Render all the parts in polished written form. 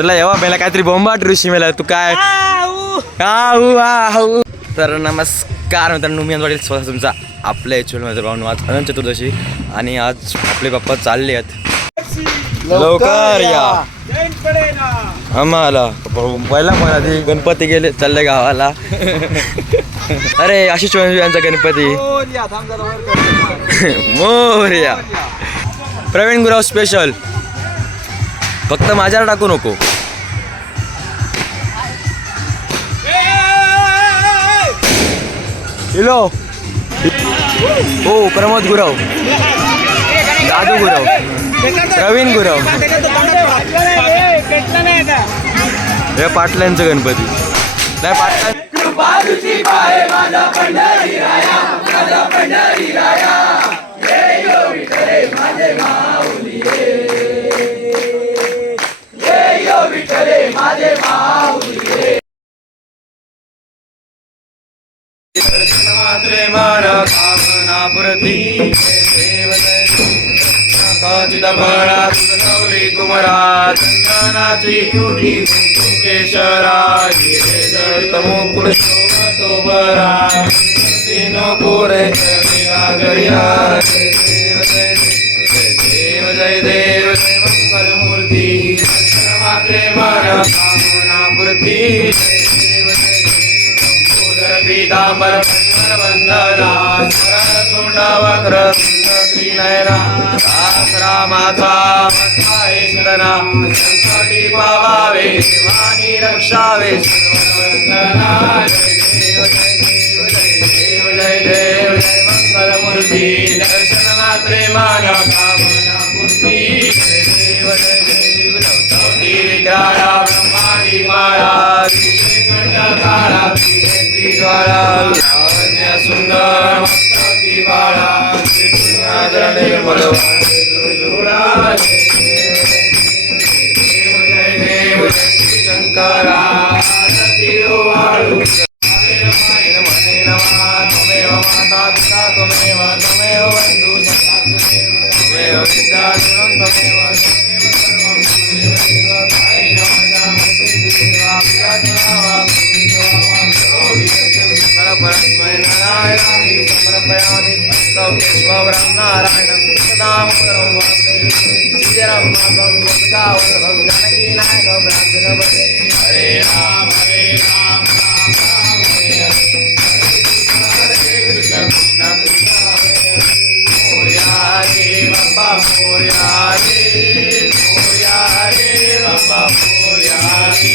चला येवा पहिला काहीतरी बोंबाट ऋषी मेला तू काय तर नमस्कार मित्रांनो, मी वाटेल स्वतः तुमचा आपल्या याच्यामध्ये भाऊन आज अनंत चतुर्दशी आणि आज आपले बाप्पा चालले आहेत लवकर या आम्हाला पहिला पण आधी गणपती गेले चालले गावाला अरे आशिष यांचा गणपती मोरया प्रवीण गुराव स्पेशल फक्त माझ्यावर टाकू नको हॅलो हो प्रमोद गुराव दादू गुराव प्रवीण गुराव हे पाटलांचं गणपती नाही पाटला मात्रे मन कामना प्रती चिदबळा गौरी कुमरा चंदनाची केशरा मुकुट शोभतो बरा तीनो कोरे गरिया देव जय देव जय मंगल मूर्ती मात्रे मन कामना प्रती पीतांबर वंदना सोंडा वक्र त्रिनयना रामाचा सदना संकटी पावावे वाणी रक्षावे वंदना जय देव जय मंगल मूर्ती दर्शन मात्रे माया कामना पूर्ती देव जय देव नवती विग्रहा ब्रह्मांडी माया काळा सुंदर मस्तकी बाळा निर्मल शंकरा त्वमेव माता पिता त्वमेव त्वमेव बंधु त्वमेव विद्या नारायणं सदा हरे राम कृष्ण कृष्ण मोरया रे बाबा मोरया रे बाबा मोरया रे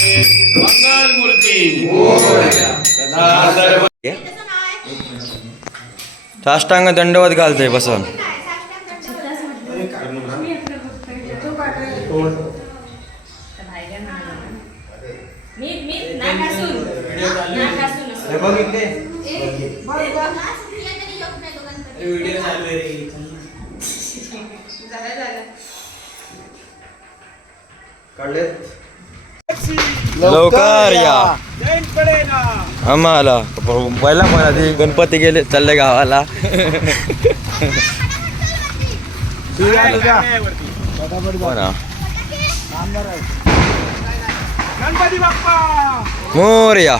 मंगल मूर्ती सदा सर्व साष्टांग दंडवत घालते बसन लवकर या आम्हाला पहिला पण आधी गणपती गेले चालले गावाला मोरया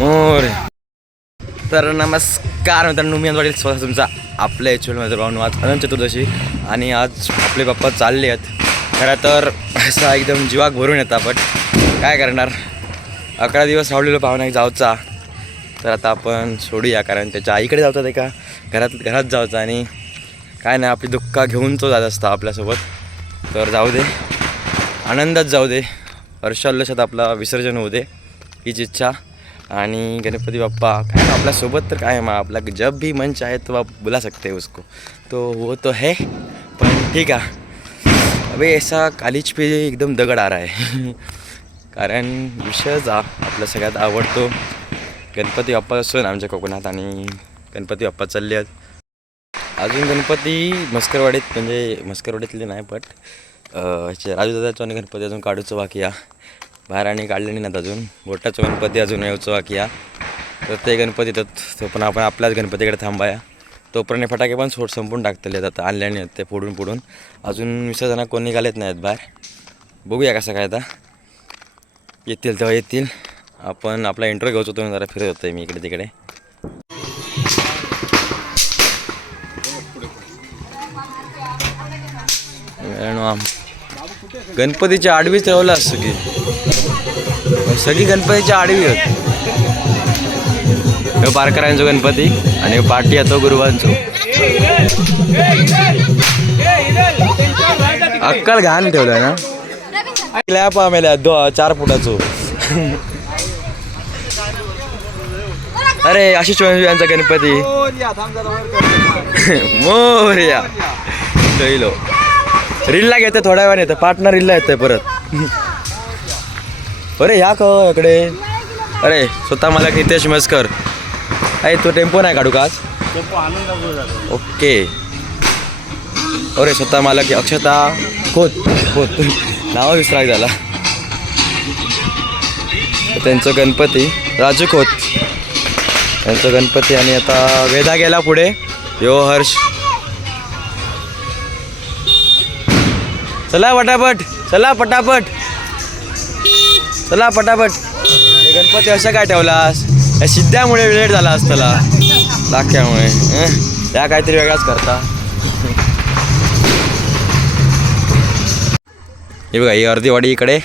मोरया तर नमस्कार मित्रांनो, मी वाटेल स्वतः तुमचा आपल्या याच्यामध्ये भाऊन आज अनंत चतुर्दशी आणि आज आपले बाप्पा चालले आहेत. खरं तर असा एकदम जीवाक भरून येतात पण काय करणार, 11 दिवस राहिलेलो पाहुण्या जाऊचा तर आता आपण सोडूया कारण त्याच्या आईकडे जाऊचा ते का घरात जाऊचा आणि काय नाही आपली दुःख घेऊन तो जात असता आपल्यासोबत. तर जाऊ दे, आनंदात जाऊ दे, हर्षोल्लासात आपला विसर्जन होऊ दे हीच इच्छा. आणि गणपति बाप्पा काय आपल्यासोबत तर काय मग आपला जब भी मन चाहे तो आप बुला सकते हैं उसको, तो वो तो है. पण ठीक आहे, अबे ऐसा कॉलेज पे एकदम दगड आ रहा है कारण विषयच आपला सगळ्यात आवडतो गणपती बाप्पा सण आमच्या कोकणात आणि गणपती बाप्पा चालले आहेत. अजून गणपती मस्करवाडीत म्हणजे मस्करवाडीतले नाही पण राजूदादाचा आणि गणपती अजून काढूचं बाकी आहे. बाहेर आणि काढले नाही अजून, मोठाचं गणपती अजून यायचं बाकी आहे. तर ते गणपती तो पण आपण आपल्याच गणपतीकडे थांबाया. तोपर्यंत फटाके पण संपून टाकतले आता आणल्याने ते फोडून अजून विसर्जना कोणी निघालेत नाहीत बाहेर. बघूया कसं काय आता येतील तेव्हा येतील. आपण आपला इंट्रो घेऊच होतो, जरा फिरत होतोय मी इकडे तिकडे. गणपतीच्या आडवीच ठेवला सगळी गणपतीच्या आडवी होत. बारकऱ्यांचो गणपती आणि पाठी येतो गुरुवांचो. अक्कल घाण ठेवलाय ना लॅप आम्हाला 4 फुटाचो. अरे आशिष यांचा गणपती मोरया लो रीलला घेते थोड्या वेळाने येतं पार्टनर रीलला येतंय परत. अरे ह्या इकडे. अरे स्वतः मला हितेश मस्कर आहे. तो टेम्पो नाही काढू का आज? ओके. अरे स्वतः मला की अक्षता खोत नाव विसराय झाला. त्यांचं गणपती राजू खोत त्यांचं गणपती. आणि आता वेदा गेला पुढे. यो हर्ष चला पटापट चला पटापट चला पटापट. हे गणपती अशा काय ठेवलास? या सिद्ध्यामुळे लेट झाला असताला लाख्यामुळे. या काहीतरी वेगळाच करता. हे बघा ही अर्धी वाडी इकडे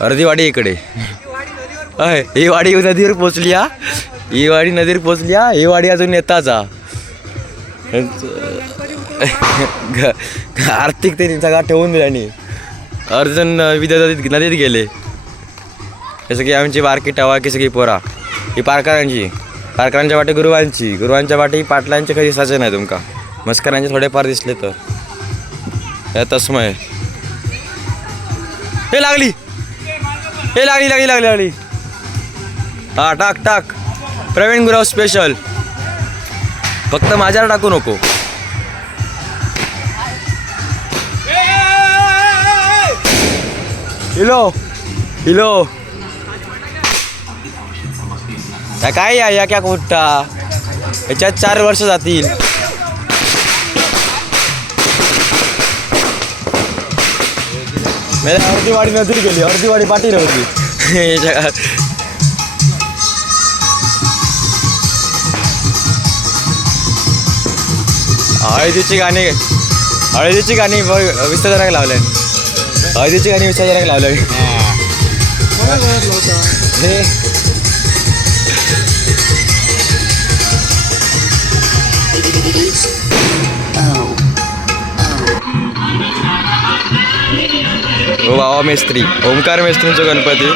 अर्धी वाडी इकडे. ही वाडी नदीवर पोचली. ही वाडी नदीवर पोचली. ही वाडी अजून येताचा. आर्थिक ते सगळा ठेवून दिला आणि अर्जुन विद्यार्थी नदीत गेले. जसं की आमची बारकी टवाळकी सगळी पोरा ही पारकरांच्या वाटे गुरुवांच्या वाटे पाटलांचे काही दिसायचे नाही तुमका. मस्करांचे थोडेफार दिसले तर या तस्मय. हे लागली हा टाक प्रवीण गुराव स्पेशल. फक्त माझ्यावर टाकू नको. हिलो काय या क्या कुठता याच्यात 4 वर्ष जातील. अर्धी वाडी नदीत गेली अर्धी वाडी पाठी होती. हळदीची गाणी विसर्जनाक लावले. हळदीची गाणी विसर्जनाक लावले. हो बाबा मेस्त्री ओमकार मेस्त्रींचा गणपती.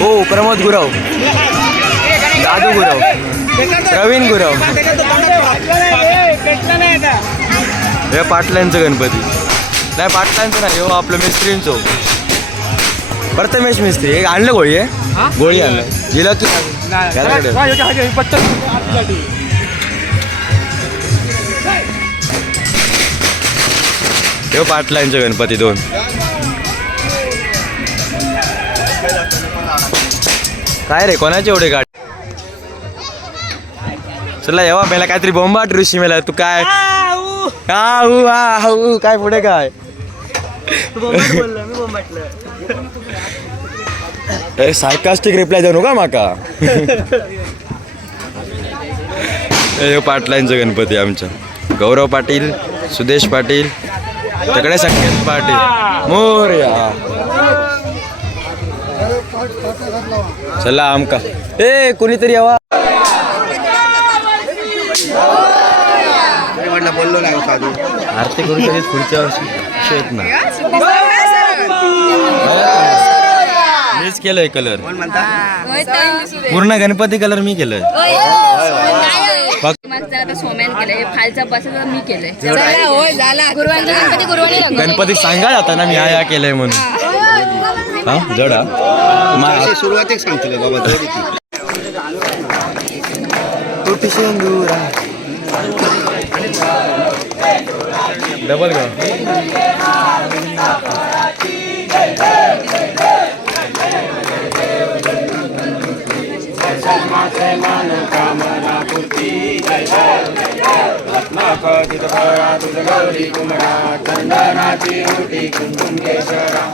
हो प्रमोद गुरव दादू गुरव प्रवीण गुरव हे पाटलांचं गणपती नाही पाटलांचं नाही. हो आपलं मिस्त्रींचं प्रथमेश मिस्त्री. एक आणलं गोळी आहे गोळी आणलं दिलं की हे पाटलांचं गणपती 2. काय रे कोणाचे एवढे गाडी? चला येवा मेला काहीतरी बोंबाट ऋषी मेला. तू काय काय पुढे काय सार्कास्टिक रिप्लाय देऊ नका माका. हे पाटलांचं गणपती आमच्या गौरव पाटील सुदेश पाटील तकडे संकेत पाटील मोरया. चला आमका ए कोणीतरी यावा. बोललो नाही आरती करून कधीच पुढच्या वर्षी येत ना. मीच केलंय कलर पूर्ण गणपती कलर मी केलंय. गणपती सांगा आता ना मी या केलंय म्हणून. हा जडा सुरुवातीक सांगतले बाबा डबल गा कामना पूर्ती मखोचित फळा तुझ गौरी कुमरा चंदनाची मोठी कुंकुम केशरा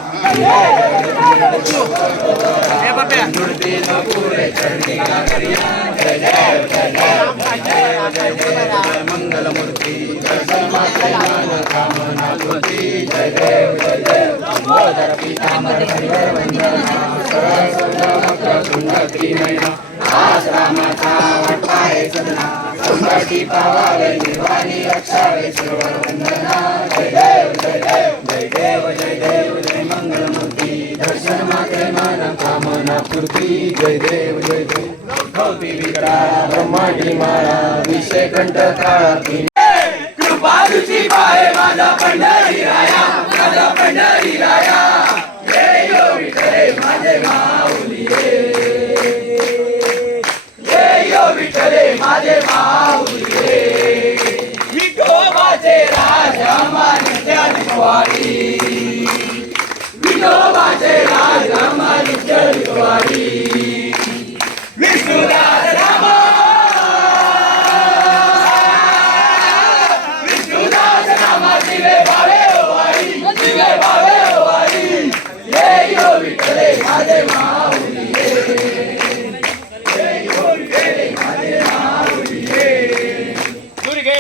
मूर्ती पुरे चरणी करिया जय जय जय जय जय जय जय मंगल मूर्ती दर्शन मात्रे मान कामना पूर्ती जय देव जय देव लंबोदर पीतांबर हरिहर वंदना सरस्वती सुंदरी मैना आज रामाचा वाटपाय सदना संकटी पावावे निर्वाणी रक्षावे सर्व वंदना जय देव जय देव जय देव जय देव जय मंगल मूर्ती दर्शन मात्रे मन कामना पूर्ती जय देव जय देव भवती विकटाळा ब्रह्मांडी माळा विषय कंठ काळा कृपा तुझी पाहे माझा पंढरी राया माझा पंढरी राया जय यो विठ्ठले माझे माऊली जय यो विठ्ठले माझे माऊली विठोबाचे राजा मानित्या निवारी विठोबाचे राजा मानित्या निवारी विष्णुदास रामा विष्णुदास रामा दिवे भावे ओवारी दिवे भावे ओवारी जय यो विठ्ठले माझे माऊली जय यो विठ्ठले माझे माऊली दुर्गे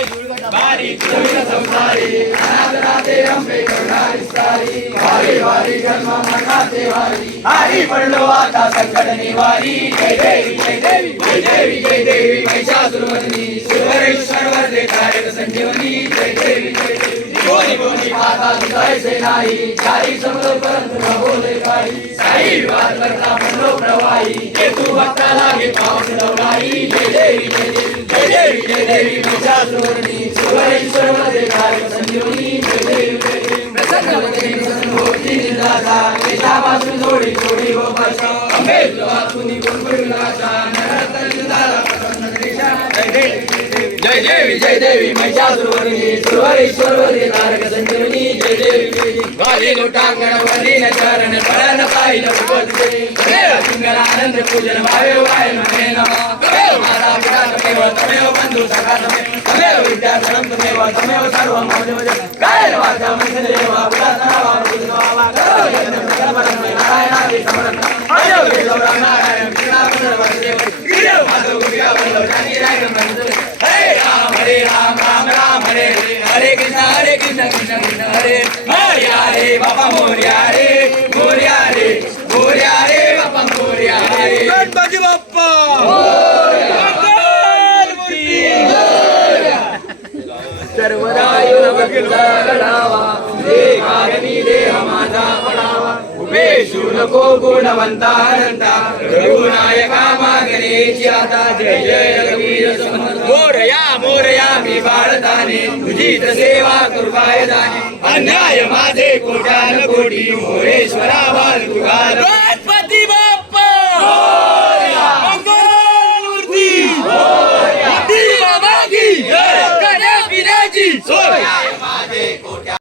बारी तुझी संसारी अनाथनाथे अंबे करणारी सारी वारी वारी जन्म मनाते वारी हरी पडलो आता संकट निवारी जय देवी जय देवी जय देवी जय देवी महिषासुरमर्दिनी सुरेश्वर वरदे कारक संजीवनी जय देवी जय देवी बोली बोली माता तुझायचे नाही चारी समलो परंतु न बोले काही साई विवाद करता म्हणलो प्रवाही हे तू भक्ता लागे पावस लवलाई जय देवी जय देवी जय देवी जय देवी महिषासुरमर्दिनी सुरेश्वर वरदे कारक संजीवनी जय देवी जय देवी प्रसन्न वदनी प्रसन्न होती निराशा देशापासून थोडी थोडी हो भाषा अंबे तुला वाचून गुणगुण आशा नरतन झाला प्रसन्न देशा जय देवी जय देवी महिषासुरमर्दिनी सुरेश्वर वरदे कारक संजीवनी जय देवी जय देवी गाली लोटांगण वदीन चरण पळन पाहिलं भगवते देव सिंगल आनंद पूजन भावे वाय नमे नमः तमेव माता पिता तमेव तमेव बंधु सखा तमेव विद्या धर्म तमेव सर्व मौज काय वाचा मंत्र देवा पुरातना वावा करो यज्ञ परम नारायणादि समरण आयो देव नारायण कृष्णा परम गिरव माधव गुडिया बंधव जानी राय हरे राम राम राम हरे हरे हरे कृष्ण कृष्ण कृष्ण हरे मोरया रे बाबा मोरया रे मोरया रे मोरया रे बाबा मोरया रे गणपती बाप्पा सर्वदा योग नावा देहारणी देह माझा पडावा उभे नको गुणवंता अनंता रघुनायका मागणेची आता जय जय रघुवीर समर्थ मोरया मोरया मी बाळताने तुझीच सेवा कृपाय दाने अन्याय माझे कोट्यान कोटी मोरेश्वरा बाल तुगार गणपती बाप्पा मंगलमूर्ती बाबा की कन्या पिराची माझे कोट्या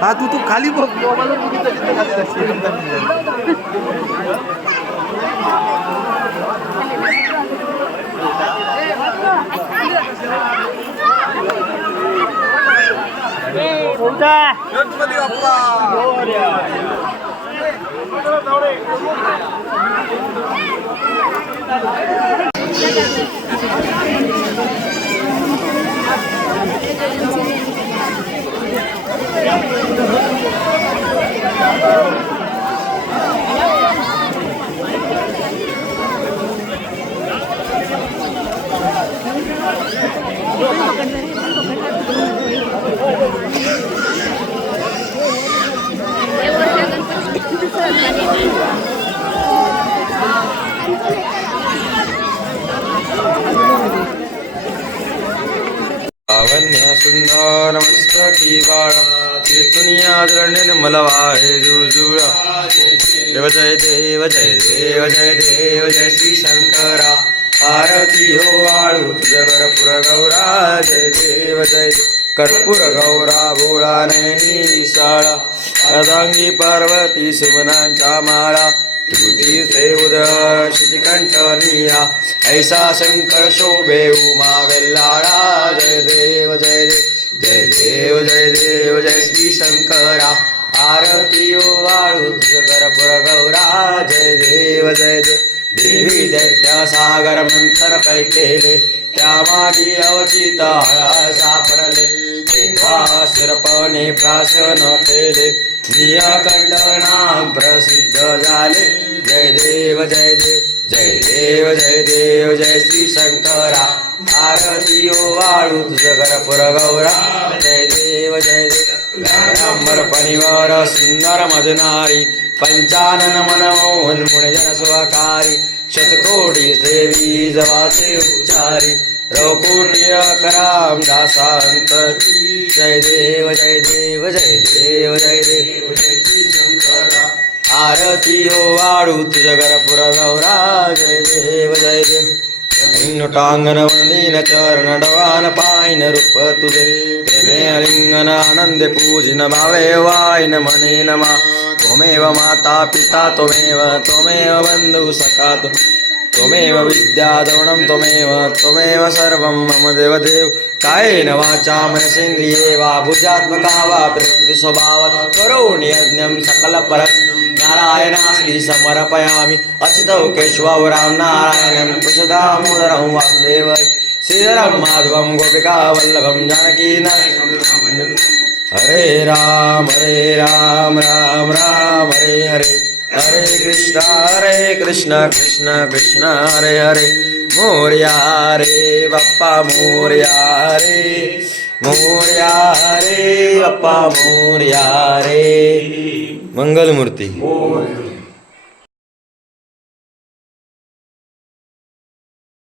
हा तू खाली बघ मोबाईलवर बघितलं तिथं खाली जाशील. गणपती बाप्पा लावण्य सुंदर मस्तकी बाळा चेतुनिया निर्मल वाहे जुजुळा देव जय देव जय देव जय देव जय श्री शंकरा आरती हो वाळू तुझ कर्पूर गौरा जय देव जय देव कर्पूर गौरा भोळा नयनी विशाळा अर्धांगी पार्वती सुमनांच्या माळा श्रुती से उदय श्रुतिकंठनिया ऐसा शंकर शोभे उमा वेल्लाळा जय देव जय देव जय देव जय देव जय श्री शंकरा आरती हो वाळू तुझ कर्पूर गौरा जय देव जय देव देवी दैत्य सागर मंत्र पैकेले त्या मागी अवचिता सापडले तेव्हा सर्पणे प्राशन केले नियकंठनाम प्रसिद्ध झाले जय देव जय देव जय देव जय देव जय श्री शंकरा आरती ओ वाळू तुझ कर्पूर गौरा जय देव जय देव अंबर पणिवर सुंदर मधुनारी पंचानन मनमोहन मुनिजन सुखारी शतकोटी देवी जवासे उच्चारी रवकोटी कराम दासांत जय देव जय देव जय देव जय देव जय श्री शंकरा आरती हो वाळू तुझ कर्पूर गौरा जय देव जय देव टांगन वंदीन चरण डवान पायन रूप तुझे प्रेमे अलिंगन आनंदे पूजिन भावे वायन मने नमा त्वमेव माता पिता त्वमेव बंधु सखा त्वमेव विद्या द्रवणं त्वमेव सर्वं मम देवदेव कायेन वाचा मनसेन्द्रिये वा भुजात्मका वा प्रकृति स्वभाव करोमि यज्ञं सकलपरस् नारायणास्ति समर्पयामि अच्युतौ केशवौ राम नारायणं कृष्णदामोदरं वासुदेव श्रीधरं माधवं गोपिका वल्लभं जानकीनाथं हरे राम राम राम हरे हरे हरे कृष्ण कृष्ण कृष्ण हरे हरे मोरया रे बाप्पा मोरया रे बाप्पा मोरया रे मंगलमूर्ती